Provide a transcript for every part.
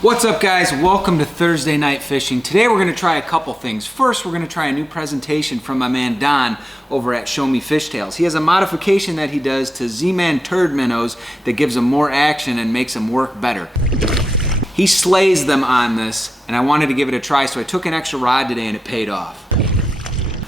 What's up guys, welcome to Thursday Night Fishing. Today we're going to try a couple things. First, we're going to try a new presentation from my man Don over at Show Me Fishtails. He has a modification that he does to Z-Man TRD MinnowZ that gives him more action and makes them work better. He slays them on this and I wanted to give it a try, so I took an extra rod today and it paid off.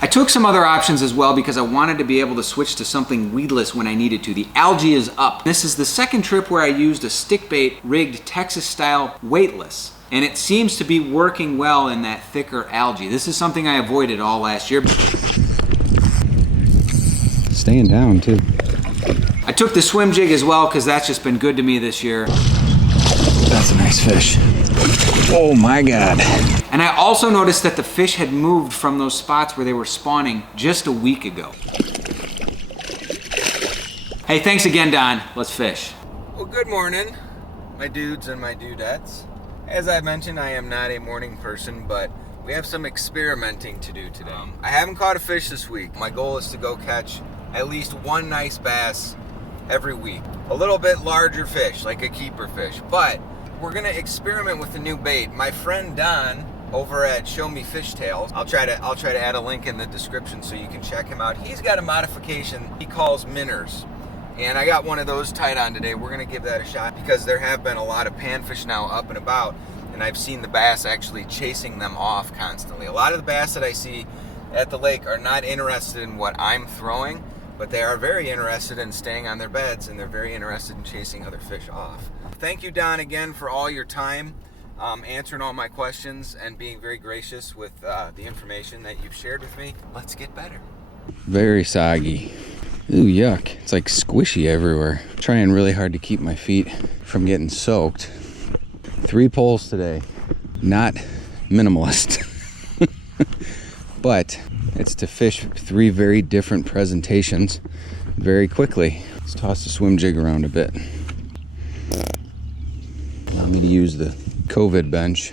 I took some other options as well because I wanted to be able to switch to something weedless when I needed to. The algae is up. This is the second trip where I used a stickbait rigged Texas style weightless, and it seems to be working well in that thicker algae. This is something I avoided all last year. Staying down too. I took the swim jig as well because that's just been good to me this year. That's a nice fish. Oh my God. And I also noticed that the fish had moved from those spots where they were spawning just a week ago. Hey, thanks again, Don. Let's fish. Well, good morning, my dudes and my dudettes. As I mentioned, I am not a morning person, but we have some experimenting to do today. I haven't caught a fish this week. My goal is to go catch at least one nice bass every week. A little bit larger fish, like a keeper fish, but we're gonna experiment with a new bait. My friend Don over at Show Me Fishtails, I'll try to add a link in the description so you can check him out. He's got a modification he calls MinnerZ, and I got one of those tied on today. We're gonna give that a shot because there have been a lot of panfish now up and about, and I've seen the bass actually chasing them off constantly. A lot of the bass that I see at the lake are not interested in what I'm throwing, but they are very interested in staying on their beds, and they're very interested in chasing other fish off. Thank you, Don, again for all your time, answering all my questions and being very gracious with the information that you've shared with me. Let's get better. Very soggy. Ooh, yuck. It's like squishy everywhere. Trying really hard to keep my feet from getting soaked. 3 poles today. Not minimalist. But it's to fish 3 very different presentations very quickly. Let's toss the swim jig around a bit. Allow me to use the COVID bench.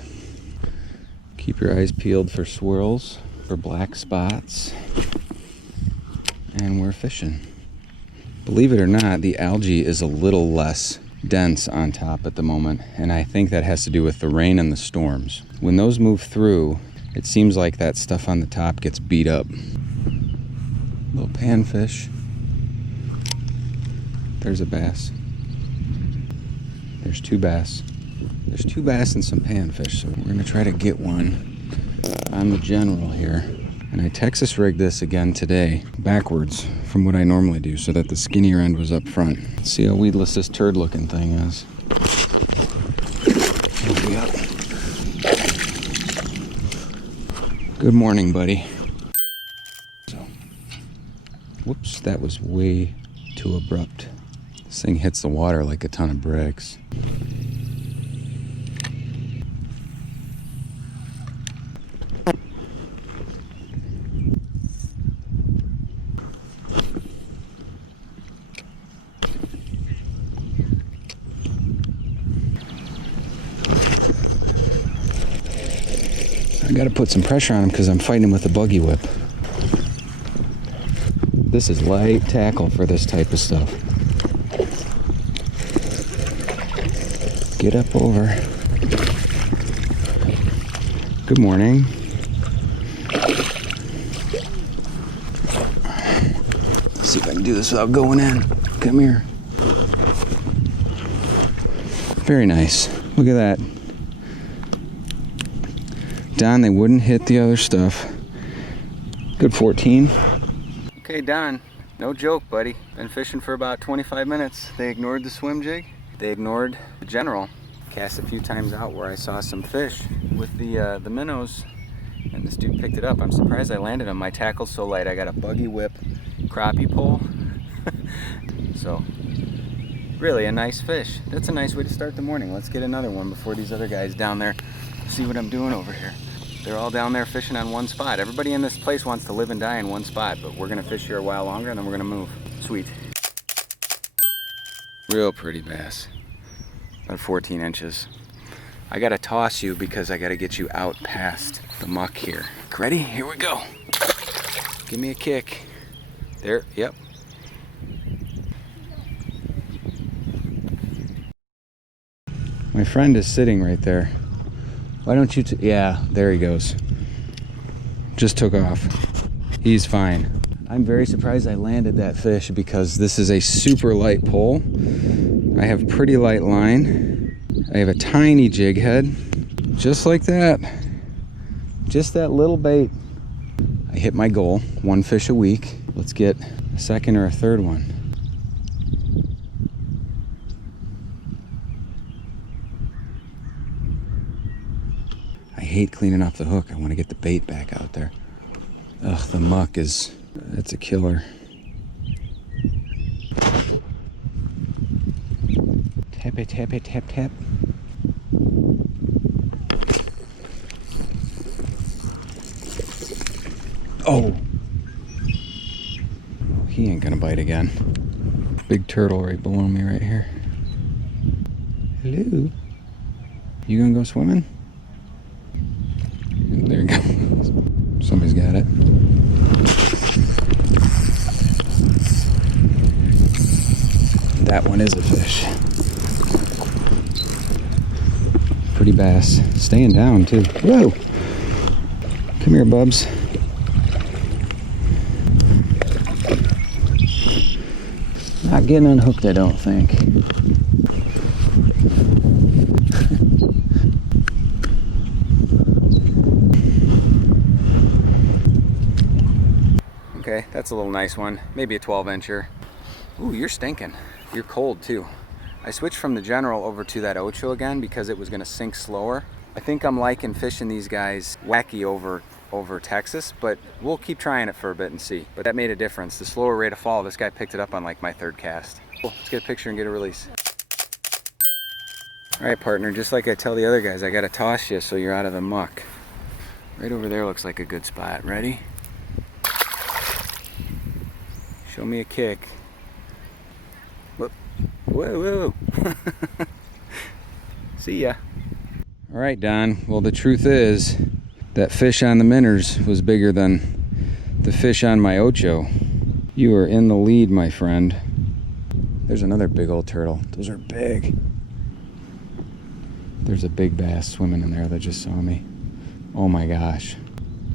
Keep your eyes peeled for swirls, for black spots, and we're fishing. Believe it or not, the algae is a little less dense on top at the moment, and I think that has to do with the rain and the storms. When those move through, it seems like that stuff on the top gets beat up. Little panfish. There's a bass. There's 2 bass. There's 2 bass and some panfish, so we're gonna try to get one on the general here. And I Texas rigged this again today, backwards from what I normally do, so that the skinnier end was up front. Let's see how weedless this turd looking thing is. Here we go. Good morning, buddy. So, whoops, that was way too abrupt. This thing hits the water like a ton of bricks. I gotta put some pressure on him because I'm fighting him with a buggy whip. This is light tackle for this type of stuff. Get up over. Good morning. Let's see if I can do this without going in. Come here. Very nice. Look at that. Don, they wouldn't hit the other stuff. Good 14. Okay, Don, no joke, buddy. Been fishing for about 25 minutes. They ignored the swim jig. They ignored the general. Cast a few times out where I saw some fish with the MinnowZ, and this dude picked it up. I'm surprised I landed him. My tackle's so light. I got a buggy whip crappie pole. So, really a nice fish. That's a nice way to start the morning. Let's get another one before these other guys down there see what I'm doing over here. They're all down there fishing on one spot. Everybody in this place wants to live and die in one spot, but we're gonna fish here a while longer and then we're gonna move. Sweet. Real pretty bass. About 14 inches. I gotta toss you because I gotta get you out past the muck here. Ready? Here we go. Give me a kick. There, yep. My friend is sitting right there. Why don't you, yeah, there he goes. Just took off. He's fine. I'm very surprised I landed that fish because this is a super light pole. I have pretty light line. I have a tiny jig head. Just like that. Just that little bait. I hit my goal, 1 fish a week. Let's get a second or a third one. I hate cleaning off the hook. I want to get the bait back out there. Ugh, the muck is, that's a killer. Tap it, tap it, tap, tap. Oh! He ain't gonna bite again. Big turtle right below me right here. Hello? You gonna go swimming? There you go. Somebody's got it. That one is a fish. Pretty bass. Staying down too. Whoa! Come here, bubs. Not getting unhooked, I don't think. Okay, that's a little nice one. Maybe a 12-incher. Ooh, you're stinking. You're cold too. I switched from the General over to that Ocho again because it was gonna sink slower. I think I'm liking fishing these guys wacky over Texas, but we'll keep trying it for a bit and see. But that made a difference. The slower rate of fall, this guy picked it up on like my 3rd cast. Cool, let's get a picture and get a release. All right, partner, just like I tell the other guys, I gotta toss you so you're out of the muck. Right over there looks like a good spot. Ready? Show me a kick. Whoa, whoa, whoa. See ya. All right, Don. Well, the truth is that fish on the MinnerZ was bigger than the fish on my Ocho. You are in the lead, my friend. There's another big old turtle. Those are big. There's a big bass swimming in there that just saw me. Oh my gosh.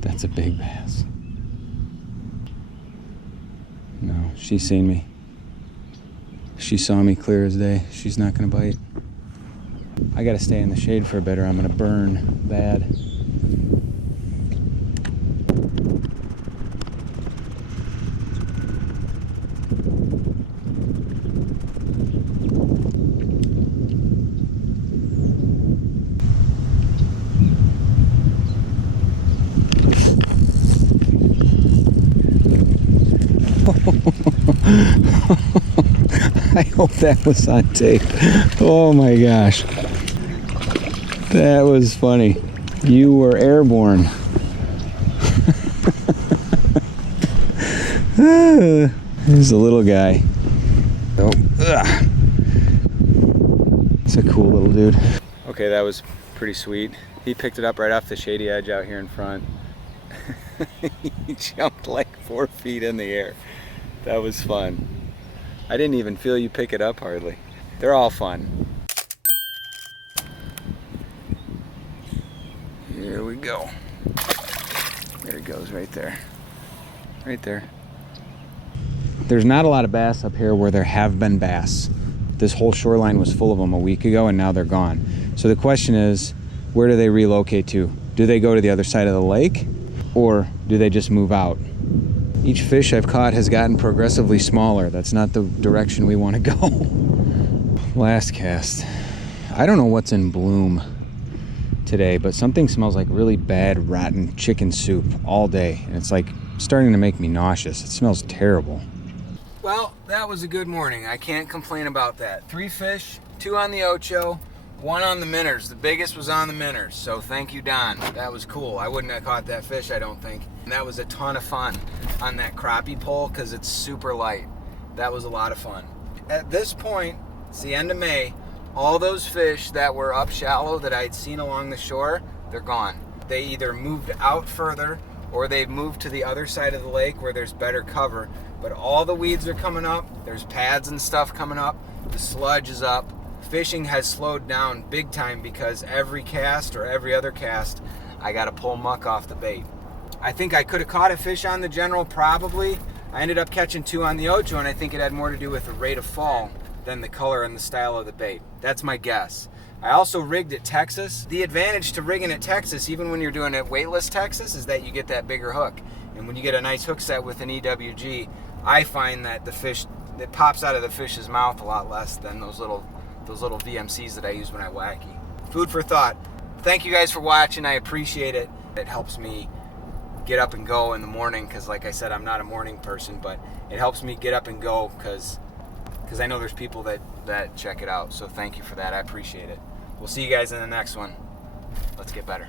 That's a big bass. No, she's seen me. She saw me clear as day. She's not gonna bite. I gotta stay in the shade for a bit or I'm gonna burn bad. I hope that was on tape. Oh my gosh. That was funny. You were airborne. Here's a little guy. Oh, ugh. It's a cool little dude. Okay, that was pretty sweet. He picked it up right off the shady edge out here in front. He jumped like 4 feet in the air. That was fun. I didn't even feel you pick it up hardly. They're all fun. Here we go. There he goes right there. Right there. There's not a lot of bass up here where there have been bass. This whole shoreline was full of them a week ago and now they're gone. So the question is, where do they relocate to? Do they go to the other side of the lake or do they just move out? Each fish I've caught has gotten progressively smaller. That's not the direction we want to go. Last cast. I don't know what's in bloom today, but something smells like really bad rotten chicken soup all day. And it's like starting to make me nauseous. It smells terrible. Well, that was a good morning. I can't complain about that. 3 fish, 2 on the Ocho, 1 on the MinnerZ. The biggest was on the MinnerZ. So thank you, Don. That was cool. I wouldn't have caught that fish, I don't think. And that was a ton of fun on that crappie pole because it's super light. That was a lot of fun. At this point, it's the end of May, all those fish that were up shallow that I'd seen along the shore, they're gone. They either moved out further or they've moved to the other side of the lake where there's better cover. But all the weeds are coming up. There's pads and stuff coming up. The sludge is up. fishing has slowed down big time because every cast or every other cast, I got to pull muck off the bait. I think I could have caught a fish on the General, probably. I ended up catching 2 on the Ocho, and I think it had more to do with the rate of fall than the color and the style of the bait. That's my guess. I also rigged at Texas. The advantage to rigging at Texas, even when you're doing it weightless Texas, is that you get that bigger hook. And when you get a nice hook set with an EWG, I find that the fish, it pops out of the fish's mouth a lot less than those little VMCs that I use when I wacky. Food for thought. Thank you guys for watching. I appreciate it. It helps me get up and go in the morning because, like I said, I'm not a morning person, but it helps me get up and go because I know there's people that check it out. So thank you for that. I appreciate it. We'll see you guys in the next one. Let's get better.